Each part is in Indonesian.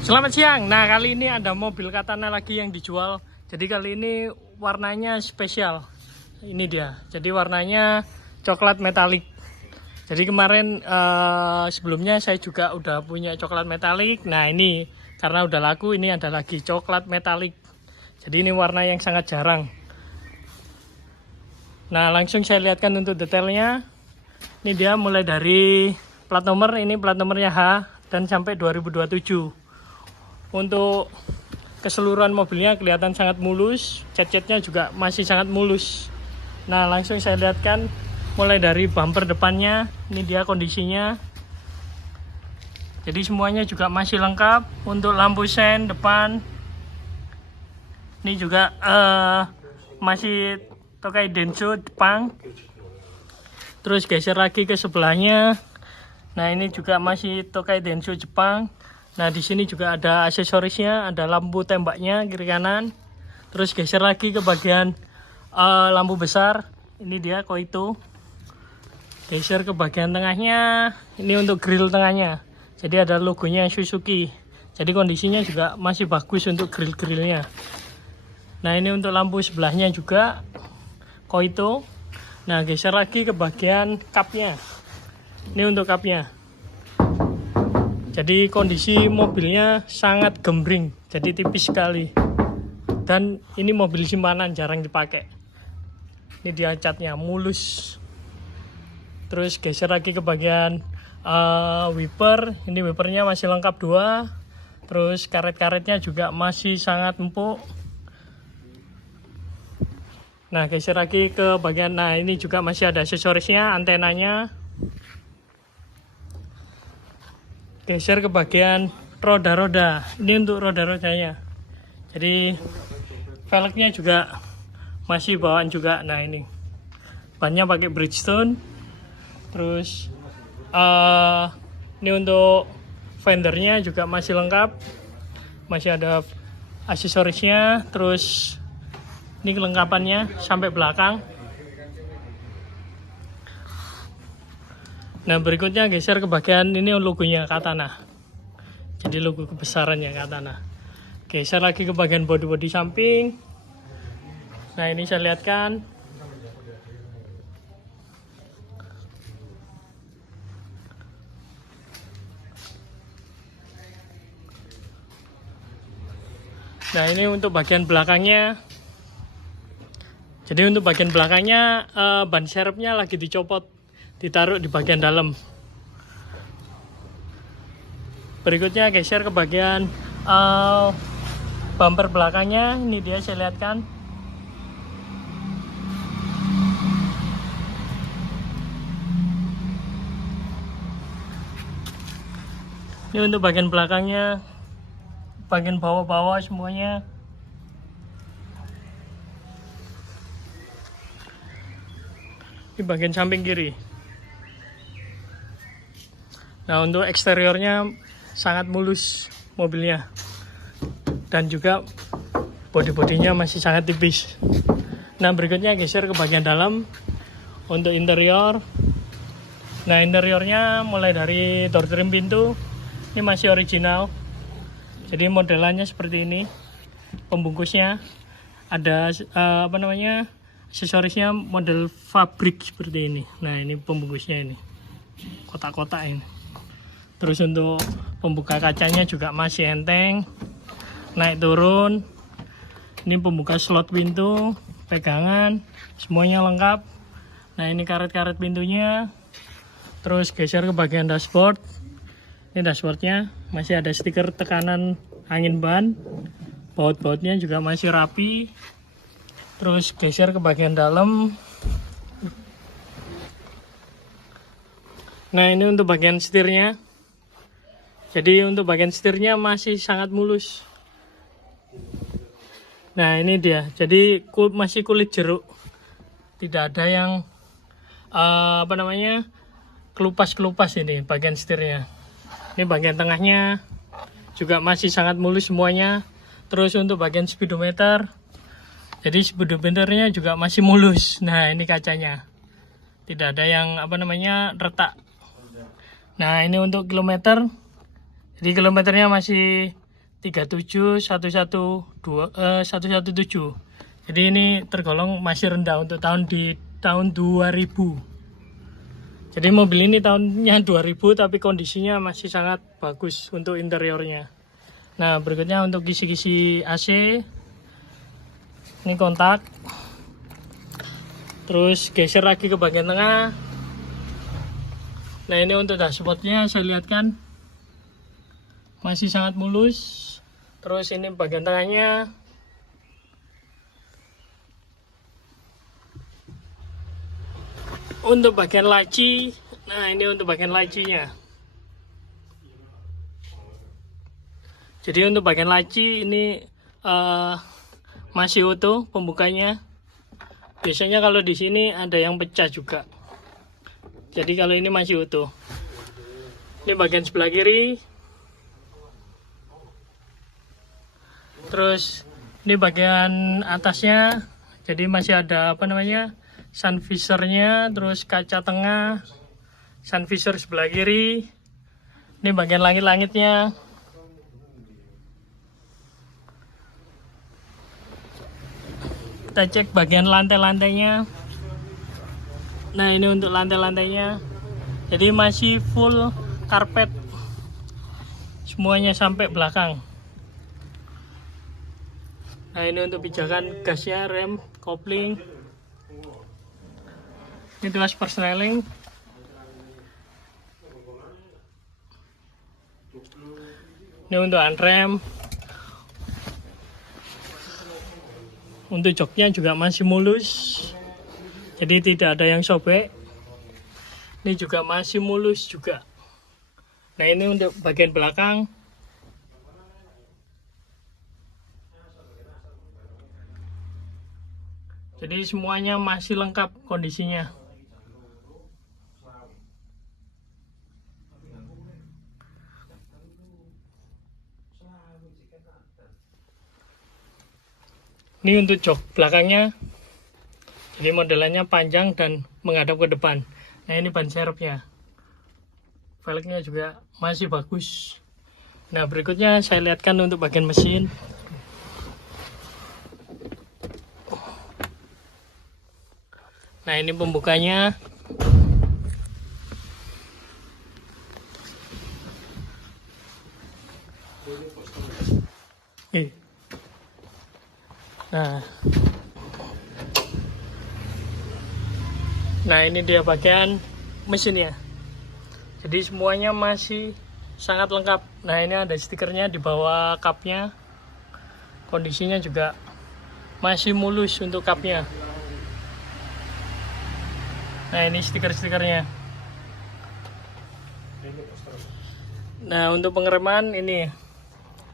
Selamat siang. Nah, kali ini ada mobil Katana lagi yang dijual. Jadi kali ini warnanya spesial. Ini dia. Jadi warnanya coklat metalik. Jadi kemarin sebelumnya saya juga udah punya coklat metalik. Nah, ini karena udah laku, ini ada lagi coklat metalik. Jadi ini warna yang sangat jarang. Nah, langsung saya lihatkan untuk detailnya. Ini dia mulai dari plat nomor, ini plat nomornya H dan sampai 2027. Untuk keseluruhan mobilnya kelihatan sangat mulus, cat-catnya juga masih sangat mulus. Nah, langsung saya lihatkan mulai dari bumper depannya, ini dia kondisinya. Jadi semuanya juga masih lengkap. Untuk lampu sen depan, ini juga masih Tokai Denso Jepang. Terus geser lagi ke sebelahnya. Nah, ini juga masih Tokai Denso Jepang. Nah, di sini juga ada aksesorisnya, ada lampu tembaknya kiri kanan. Terus geser lagi ke bagian lampu besar. Ini dia Koito. Geser ke bagian tengahnya. Ini untuk grill tengahnya. Jadi ada logonya Suzuki. Jadi kondisinya juga masih bagus untuk grill-grillnya. Nah, ini untuk lampu sebelahnya juga Koito. Nah, geser lagi ke bagian kapnya. Ini untuk kapnya. Jadi kondisi mobilnya sangat gembreng, jadi tipis sekali. Dan ini mobil simpanan, jarang dipakai. Ini dia catnya mulus. Terus geser lagi ke bagian wiper. Ini wipernya masih lengkap 2. Terus karet-karetnya juga masih sangat empuk. Nah, geser lagi ke bagian, nah ini juga masih ada aksesorisnya, antenanya. Geser ke bagian roda-roda. Ini untuk roda-rodanya. Jadi velgnya juga masih bawaan juga. Nah, ini bannya pakai Bridgestone. Terus ini untuk fendernya juga masih lengkap. Masih ada aksesorisnya. Terus ini kelengkapannya sampai belakang. Nah, berikutnya geser ke bagian ini logonya Katana. Jadi logo kebesarannya Katana. Geser lagi ke bagian bodi-bodi samping. Nah, ini saya lihatkan. Nah, ini untuk bagian belakangnya. Jadi untuk bagian belakangnya ban serepnya lagi dicopot, ditaruh di bagian dalam. Berikutnya geser ke bagian bumper belakangnya. Ini dia saya lihatkan. Ini untuk bagian belakangnya, bagian bawah-bawah semuanya. Di bagian samping kiri. Nah, untuk eksteriornya sangat mulus mobilnya. Dan juga bodi-bodinya masih sangat tipis. Nah, berikutnya geser ke bagian dalam. Untuk interior. Nah, interiornya mulai dari door trim pintu. Ini masih original. Jadi modelannya seperti ini. Pembungkusnya ada aksesorisnya model fabrik seperti ini. Nah, ini pembungkusnya ini. Kotak-kotak ini. Terus untuk pembuka kacanya juga masih enteng. Naik turun. Ini pembuka slot pintu, pegangan, semuanya lengkap. Nah, ini karet-karet pintunya. Terus geser ke bagian dashboard. Ini dashboardnya masih ada stiker tekanan angin ban. Baut-bautnya juga masih rapi. Terus geser ke bagian dalam. Nah, ini untuk bagian setirnya. Jadi untuk bagian setirnya masih sangat mulus. Nah, ini dia. Jadi masih kulit jeruk. Tidak ada yang kelupas-kelupas ini bagian setirnya. Ini bagian tengahnya juga masih sangat mulus semuanya. Terus untuk bagian speedometer. Jadi speedometernya juga masih mulus. Nah, ini kacanya. Tidak ada yang retak. Nah, ini untuk kilometer. Jadi kilometernya masih 117. Jadi ini tergolong masih rendah untuk tahun 2000. Jadi mobil ini tahunnya 2000 tapi kondisinya masih sangat bagus untuk interiornya. Nah, berikutnya untuk kisi-kisi AC. Ini kontak. Terus geser lagi ke bagian tengah. Nah, ini untuk dashboardnya saya lihatkan masih sangat mulus. Terus ini bagian tengahnya. Untuk bagian laci, nah ini untuk bagian lacinya. Jadi untuk bagian laci ini masih utuh pembukanya. Biasanya kalau di sini ada yang pecah juga. Jadi kalau ini masih utuh. Ini bagian sebelah kiri. Terus ini bagian atasnya. Jadi masih ada sun visor-nya, terus kaca tengah, sun visor sebelah kiri. Ini bagian langit-langitnya. Kita cek bagian lantai-lantainya. Nah, ini untuk lantai-lantainya. Jadi masih full karpet. Semuanya sampai belakang. Nah, ini untuk pijakan gasnya, rem, kopling. Ini tuas persneling. Ini untuk handrem. Untuk joknya juga masih mulus. Jadi tidak ada yang sobek. Ini juga masih mulus juga. Nah, ini untuk bagian belakang. Jadi semuanya masih lengkap kondisinya. Ini untuk jok belakangnya. Jadi modelannya panjang dan menghadap ke depan. Nah, ini ban serepnya. Velgnya juga masih bagus. Nah, berikutnya saya lihatkan untuk bagian mesin. Nah, ini pembukanya. Nah, ini dia bagian mesinnya. Jadi semuanya masih sangat lengkap. Nah, ini ada stikernya di bawah kapnya. Kondisinya juga masih mulus untuk kapnya. Nah, ini stiker-stikernya. Nah, untuk pengereman ini.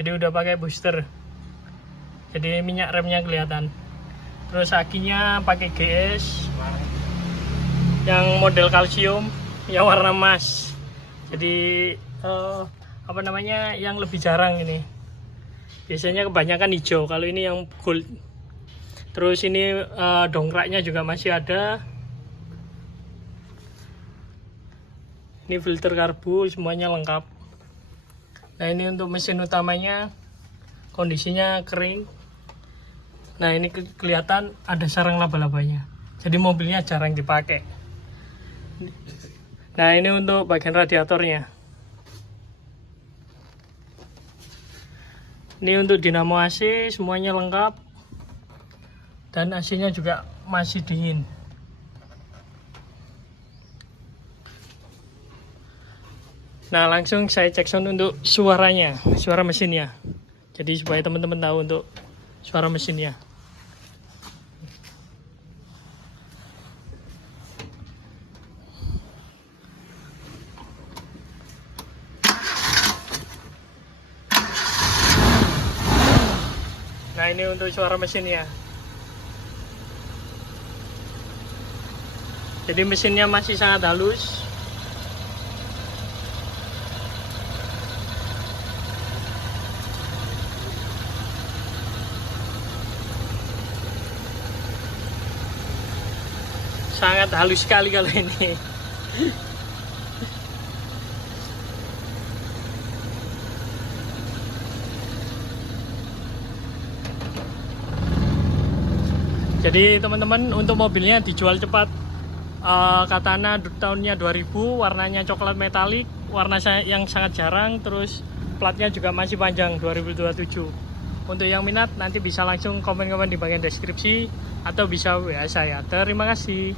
Jadi udah pakai booster. Jadi minyak remnya kelihatan. Terus akinya pakai GS yang model kalsium yang warna emas. Jadi yang lebih jarang ini. Biasanya kebanyakan hijau, kalau ini yang gold. Terus ini dongkraknya juga masih ada. Ini filter karbu, semuanya lengkap. Nah, ini untuk mesin utamanya, kondisinya kering. Nah, ini kelihatan ada sarang laba-labanya. Jadi mobilnya jarang dipakai. Nah, ini untuk bagian radiatornya. Ini untuk dinamo AC, semuanya lengkap. Dan AC-nya juga masih dingin. Nah, langsung saya cek sound untuk suaranya, suara mesinnya. Jadi supaya teman-teman tahu untuk suara mesinnya. Nah, ini untuk suara mesinnya. Jadi mesinnya masih sangat halus. Sangat halus sekali kalau ini. Jadi teman-teman, untuk mobilnya dijual cepat. Katana tahunnya 2000, warnanya coklat metalik, warna yang sangat jarang, terus platnya juga masih panjang 2027. Untuk yang minat nanti bisa langsung komen-komen di bagian deskripsi atau bisa WA saya. Terima kasih.